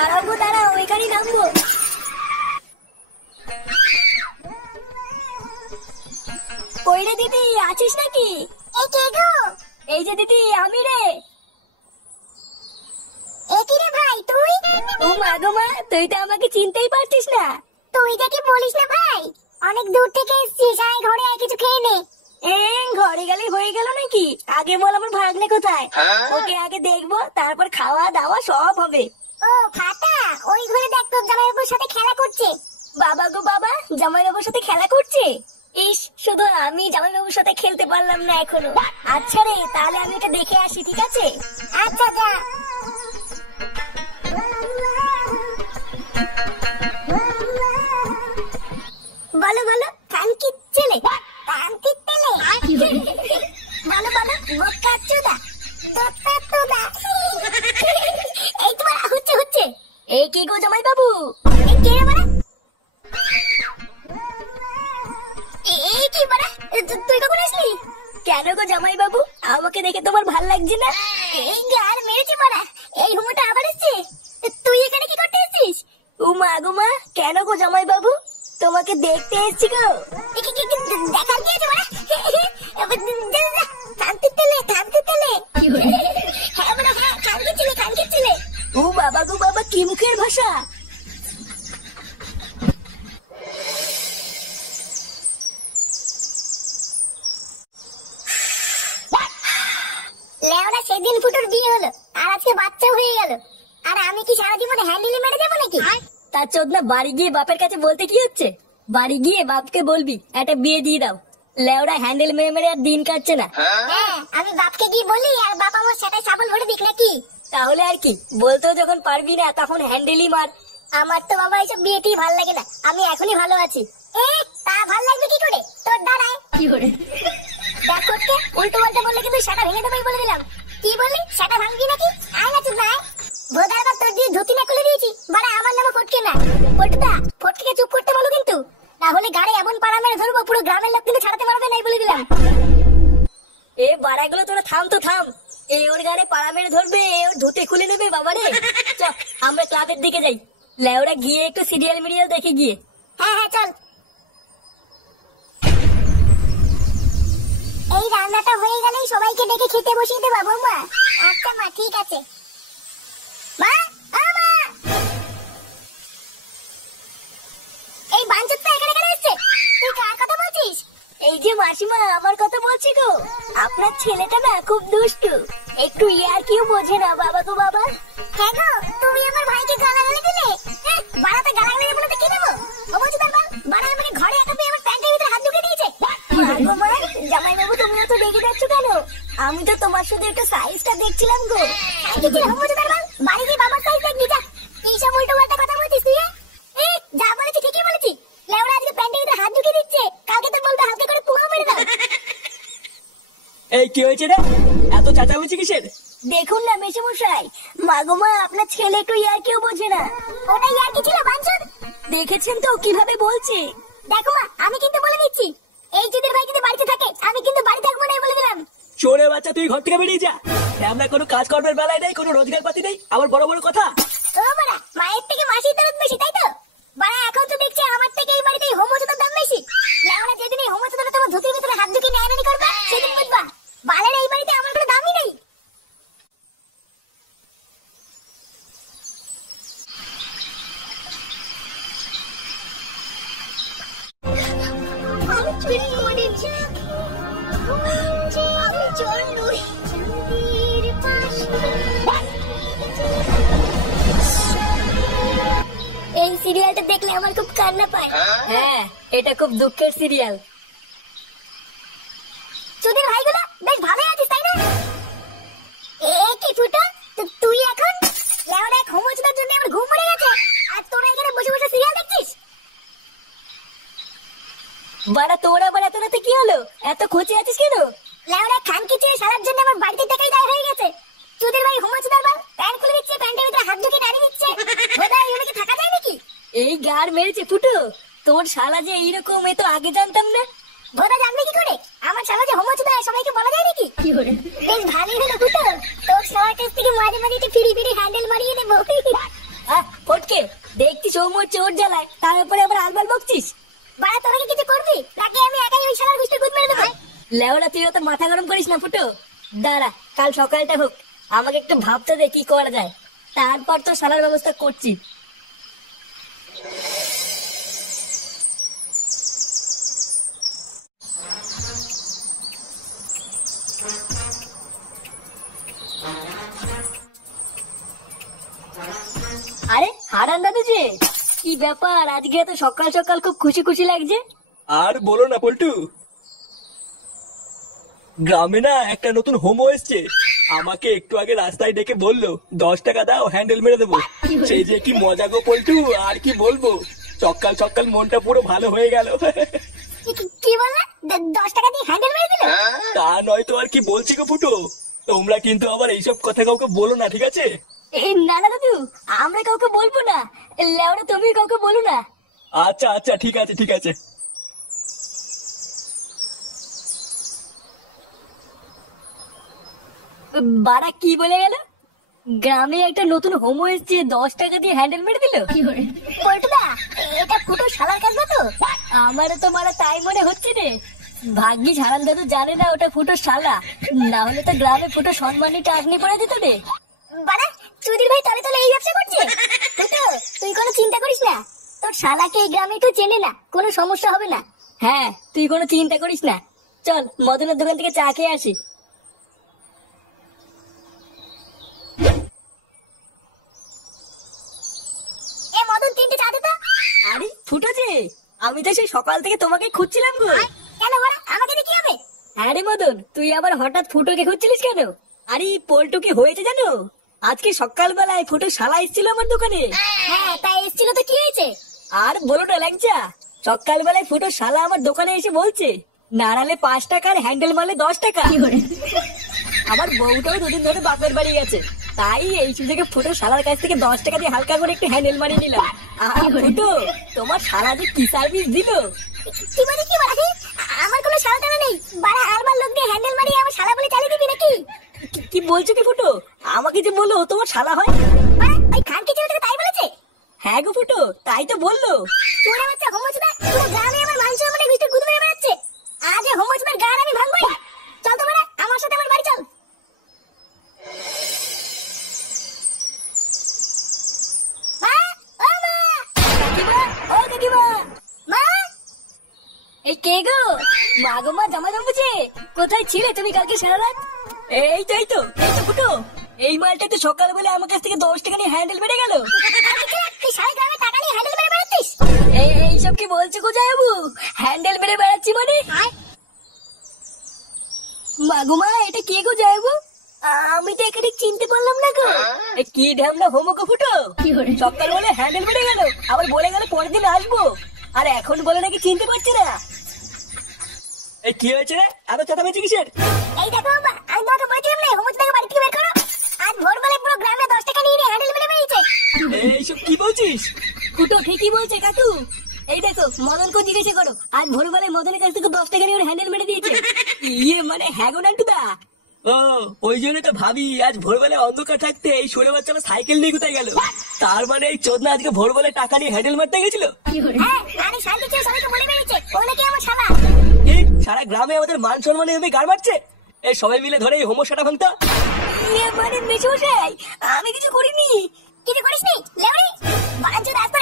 দাঁড়াও গো দাঁড়াও, এখানেই নামবো। কই রে দিদি, আছিস নাকি? এই কে গো? এই যে দিদি, আমি রে। একই রে ভাই তুই? ও মা গো মা, তুই তো আমাকে চিনতেই পারছিস না। তুই দেখি বলিস না ভাই, অনেক দূর থেকে এসেছিস, আয় ঘরে আয় কিছু খেয়ে নে। ঘরে গেলে হয়ে গেল নাকি? আগে বল আমার ভাগ্নে কোথায়, ওকে আগে দেখবো, তারপর খাওয়া দাওয়া সব হবে। ও ফাটা, ওই ঘরে দেখ তোর জামাইবাবুর সাথে খেলা করছে। বাবা গো বাবা, জামাইবাবুর সাথে খেলা করছে? ইস, শুধু আমি জামাইবাবুর সাথে খেলতে পারলাম না এখনো। আচ্ছা রে, তাহলে আমি এটা দেখে আসি, ঠিক আছে? আচ্ছা যা। বলো বলো, কানকির ছেলে? কান্তির তেলে বলো বলো, বোকা চোদা। তোতা তোদা। এই তোমার হচ্ছে হচ্ছে। এই কি গো জামাইবাবু? কে রে বাড়া? এই কি বাড়া, তুই কখন আসলি? কেন গো জামাইবাবু, আমাকে দেখে তোমার ভাল লাগছে না? এই গার মেরেছে বাড়া, এই হুমোটা আবার এসছে। তুই এখানে কি করতে এসেছিস? ও মা গো মা, কেন গো জামাইবাবু? তোমাকে দেখতে এসেছি গো। দেখার কি আছে বাড়া? কান্তির তেলে, কান্তির তেলে। হ্যাঁ বাড়া হ্যাঁ, কান্তির ছেলে, কান্তির ছেলে। ও বাবা গো বাবা, কি মুখের ভাষা! লেওরা সেদিন ফুটোর বিয়ে হলো, আর আজকে বাচ্চাও হয়ে গেল, আর আমি কি সারা জীবন হ্যান্ডেলে মেরে যাবো নাকি? তার চোদনা বাড়ি গিয়ে বাপের কাছে বলতে কি হচ্ছে? বাড়ি গিয়ে বাপকে বলবি একটা বিয়ে দিয়ে দাও। লেওরা হ্যান্ডেল মেরে মেরে আর দিন কাটছে না। হ্যাঁ, আমি বাপকে গিয়ে বলি, আর বাপ আমার সেটাই সাবল ভরে দিক নাকি? তাহলে আর কি, বলতেও যখন পারবি না তখন হ্যান্ডেলই মার। আমার তো বাবা এইসব বিয়েতেই ভাল লাগে না, আমি এখনই ভালো আছি। তা ভাল লাগবে কি করে? তোর দাঁড়ায় কি করে? দেখ করতে উল্টো পাল্টা বললে কিন্তু সেটা ভেঙে দেবোই বলে দিলাম। কি বললি, সেটা ভাঙবি নাকি? আয় না চুপ না আয়। ভোদার বাপ তোর দিয়ে ধুতি না খুলে দিয়েছি, বাড়া আমার নামে ফটকে না। ফটদা, ফটকে চুপ করতে বলো কিন্তু, তাহলে গাড়ি এমন পাড়া মেরে ধরবো পুরো গ্রামের লোক কিন্তু ছাড়াতে পারবে নাই বলে দিলাম। এ বাড়াগুলো তোরা থাম তো থাম। এই ওর গাড়ে পাড়া মেরে ধরবে, ওর ধুতে খুলে নেবে বাবারে। চ, আমরা ক্লাবের দিকে যাই। লেওরা গিয়ে একটু সিরিয়াল মিরিয়াল দেখে গিয়ে। হ্যাঁ হ্যাঁ চল। এই রান্নাটা হয়ে গেলেই সবাইকে ডেকে খেতে বসিয়ে দেবা বৌমা? আচ্ছা মা, ঠিক আছে। মা, ও মা, এই বাঞ্চত তো এখানে কেন এসছে? তুই কার কথা বলছিস? এই যে মাসিমা, আমার কথা বলছি গো। আপনার ছেলেটা না খুব দুষ্টু, একটু ইয়ার কিউ বোঝে না বাবা গো বাবা। হ্যাঁ গো, তুমি আমার ভাইকে গালাগালি দিলে। বাড়াতে গালাগালি দেবো না তো কি দেবো? ও বলছি তার বাল, বাড়া আমাকে ঘরে একা পেয়ে আমার প্যান্টের ভিতরে হাত ঢুকে দিয়েছে। জামাইবাবু, তুমিও তো রেগে যাচ্ছ কেন? আমি তো তোমার সাথে একটা সাইজটা দেখছিলাম গো। বাড়ি গিয়ে বাবার সাইজ দেখবি যা। এইসব উল্টো পাল্টা কথা বলছিস তুই? যা বলেছি ঠিকই বলেছি। লেওরা আজকে প্যান্টের ভিতরে হাত ঢুকে দিচ্ছে, কালকে তো বলবে হাতে করে পুরো মেরে দাও। এই কি হয়েছে রে, এত চেঁচামেচি কিসের? দেখুন না মেশামশাই, মাগো মা, আপনার ছেলে একটু ইয়ার কেউ বোঝে না। ওটা ইয়ার কি ছিল বাঞ্চদ? দেখেছেন তো কিভাবে বলছে। দেখো মা, আমি কিন্তু বলে দিচ্ছি, এই চুদির ভাই যদি বাড়িতে থাকে আমি কিন্তু বাড়ি থাকবো না বলে দিলাম। চোরে বাচ্চা, তুই ঘর থেকে বেরিয়ে যা। আমরা কোনো কাজ কর্মের বেলায় নেই, কোনো রোজগার পাতি নেই, আবার বড় বড় কথা। ও বাড়া, মায়ের থেকে মাসির দরদ বেশি, তাই তো? বাড়া এখন তো দেখছি আমার থেকে এই বাড়িতে হোমোচোদার দাম বেশি। লেওরা যেদিন এই হোমোচোদাটা তোমার ধুতির ভিতরে হাত ঢুকিয়ে নেয়ানি করবে, সেদিন বুঝবা বালের এই বাড়িতে আমার কোনো দামই নেই। আমি চুরি করেছি, আমি চোর নই। এই সিরিয়ালটা দেখলে আমার খুব কান্না পায়। হ্যাঁ, এটা খুব দুঃখের সিরিয়াল। চুদির ভাইগুলো বেশ ভালোই আছিস তাই না? কি ফুটো, তুই এখন লেওরা এক হোমোচোদার জন্য আমার ঘুম পড়ে গেছে, আর তোরা এখানে বসে বসে সিরিয়াল দেখছিস? বাড়া তোরা বাড়া, তোরাতে কি হলো? এত খুঁজে আছিস কেন? লেওরা খানকি চেয়ে সারার জন্য আমার বাড়িতে টাকাই দায় হয়ে গেছে। চুদির ভাই হোমোচোদার বাল প্যান্ট খুলে দিচ্ছে, প্যান্টের ভিতরে হাত ঢুকিয়ে নাড়ি দিচ্ছে। বোধহয় এগুলো কি থাকা যায় নাকি? এই গার মেরেছে ফুটো, তোর শালা যে এইরকম, এ তো আগে জানতাম না। বোধা জানবে কি করে? আমার শালা যে হোমোচোদা সবাইকে বলা যায় নাকি? কি করে? বেশ ভালোই হলো ফুটো, তোর শালার কাছ থেকে মাঝে মাঝে একটু ফিরি ফিরি হ্যান্ডেল মারিয়ে নেবো। চৌমর চোর জ্বালায়, তার উপরে আবার আলবাল বকছিস। বাড়া তোরা কি কিছু করবি নাকি আমি একাই ওই শালার গুষ্টি গুদ মেরে দেবো? লেওরা তুই তো মাথা গরম করিস না ফুটো। দাঁড়া, কাল সকালটা হোক, আমাকে একটু ভাবতে দে কি করা যায়, তারপর তো শালার ব্যবস্থা করছি। আরে হারান দাদু যে, কি ব্যাপার আজকে তো সকাল সকাল খুব খুশি খুশি লাগছে? আর বলো না পল্টু, গ্রামে না একটা নতুন হোমো এসছে। আমাকে একটু আগে রাস্তায় ডেকে বললো 10 টাকা দাও হ্যান্ডেল মেরে দেবো। সেই যে কি মজা গো পল্টু, আর কি বলবো, সকাল সকাল মনটা পুরো ভালো হয়ে গেল। কি বললা? 10 টাকা দিয়ে হ্যান্ডেল মেরে দিল? তা নয় তো আর কি বলছি গো ফুটো, তোমরা কিন্তু আবার এইসব কথা কাউকে বলো না, ঠিক আছে? না না দাদু, আমরা কাউকে বলবো না। লেওরা তুমি কাউকে বলো না। আচ্ছা আচ্ছা, ঠিক আছে ঠিক আছে। বাড়া কি বলে গেল? গ্রামে একটা নতুন হোমো এসছে, 10 টাকা দিয়ে হ্যান্ডেল মেরে দিল। পল্টুদা, এটা ফুটো শালার কাজ না তো? আমারও তো মারা তাই মনে হচ্ছে রে। ভাগ্যিস হারান দাদু জানে না ওটা ফুটো শালা, না হলে তো গ্রামে ফুটো সম্মানী টাকনি পড়ে দিত রে। বাড়া চুদির ভাই তলে তলে এই ব্যবসা করছে। ফুটো তুই কোনো চিন্তা করিস না, তোর শালাকে এই গ্রামে কেউ চেনে না, কোনো সমস্যা হবে না। হ্যাঁ, তুই কোনো চিন্তা করিস না। চল মদনের দোকান থেকে চা খেয়ে আসি। এ মদন 3টে চা দে তো। আরে ফুটো যে, আমি তো সেই সকাল থেকে তোমাকে খুঁজছিলাম গো। কেন বাড়া, আমাকে দিয়ে কি হবে? হ্যাঁ রে মদন, তুই আবার হঠাৎ ফুটোকে খুঁজছিলিস কেন? আরে পল্টু কি হয়েছে জানো? আজকে সকালবেলায় ফুটো শালা এসেছিল আমার দোকানে। হ্যাঁ তাই এসেছিল তো কি হয়েছে? আর বলো না ল্যাংচা, সকালবেলায় ফুটো শালা আমার দোকানে এসে বলছে নাড়ালে 5 টাকার হ্যান্ডেল মারলে 10 টাকা। আমার বউটাও 2 দিন ধরে বাপের বাড়ি গেছে, তাই এই সুযোগে ফুটো শালার কাছ থেকে 10 টাকা দিয়ে হালকা করে একটু হ্যান্ডেল মারিয়ে নিলাম। আর ফুটো, তোমার শালা যে কি সার্ভিস দিল! কি মানে কি বাড়া? আমার কোনো শালা টালা নেই বাড়া, আরবার লোক দিয়ে হ্যান্ডেল মারিয়ে আমার শালা বলে চালিয়ে দিবি নাকি? কি বলছো কি ফুটো? আমাকে যে বললো ও তোমার শালা হয়। বাড়া ওই খানকে ছেলেটাকে তাই বলেছে? হ্যাঁ গো ফুটো, তাই তো বললো। তোরা বাচ্চা হোমচুদা, পুরো গ্রামে আমার মান সম্মানে গুষ্টি গুদ মেরে বেড়াচ্ছে। আজ এই হোমচুদার গান আমি ভাঙবই। চল তো বাড়া, আমার সাথে আমার বাড়ি চল। মা, ও মা, কাকিমা, ও কাকিমা। মা, এই কে গো? মা গো মা, জামা জমেছে। কোথায় ছিলে তুমি কালকে সারা রাত? এই তো এই তো এই তো ফুটো, এই মালটা তো সকালবেলা আমার কাছ থেকে 10 টাকা নিয়ে হ্যান্ডেল মেরে গেল। তুই সারা গ্রামে টাকা নিয়ে হ্যান্ডেল মেরে বেড়াচ্ছিস? এইসব কি বলছো গো জায়াবু? হ্যান্ডেল মেরে বেড়াচ্ছি মানে? মা গো মা, এটা কে গো জায়াবু? আমি তো এখানে চিনতে পারলাম না গো। এ কি ঢ্যামনা হোমো গো ফুটো, সকালবেলা হ্যান্ডেল মেরে গেল, আবার বলে গেল পরের দিন আসবো, আর এখন বলে নাকি চিনতে পারছি না। এই কি হয়েছে রে, এত চেঁচামেচি কিসের? এই দেখো বাবা, আমি তোমাকে বলেছিলাম না হোমচুদাকে বাড়ি থেকে বের করো। আজ ভোরবেলায় পুরো গ্রামে 10 টাকা নিয়ে হ্যান্ডেল মেরে বেরিয়েছে। এইসব কি বলছিস? ফুটো ঠিকই বলছে কাকু। এই দেখো, মদনকে জিজ্ঞাসা করো, আজ ভোরবেলায় মদনের কাছ থেকে 10 টাকা নিয়ে হ্যান্ডেল মেরে দিয়েছে। ইয়ে মানে হ্যাঁ গো নান্টুদা। ও, ওই জন্য তো ভাবি আজ ভোরবেলায় অন্ধকার থাকতে এই ষোলো বাচ্চারা সাইকেল নিয়ে কোথায় গেল। তার মানে এই চোদনা আজকে ভোরবেলায় টাকা নিয়ে হ্যান্ডেল মারতে গেছিল। হ্যাঁ, আরে শান্তি ছিল, সবাইকে বলে বেরিয়েছে ও নাকি আমার শালা। কি সারা গ্রামে আমাদের মান সম্মান এভাবে গাড় মারছে? এই সবাই মিলে ধরে এই হোমোসাটা ভাঙতা। ইয়ে মানে মেশমশাই, আমি কিছু করিনি। কিছু করিসনি লেউড়ি? বাড়ার জন্য রাস্তা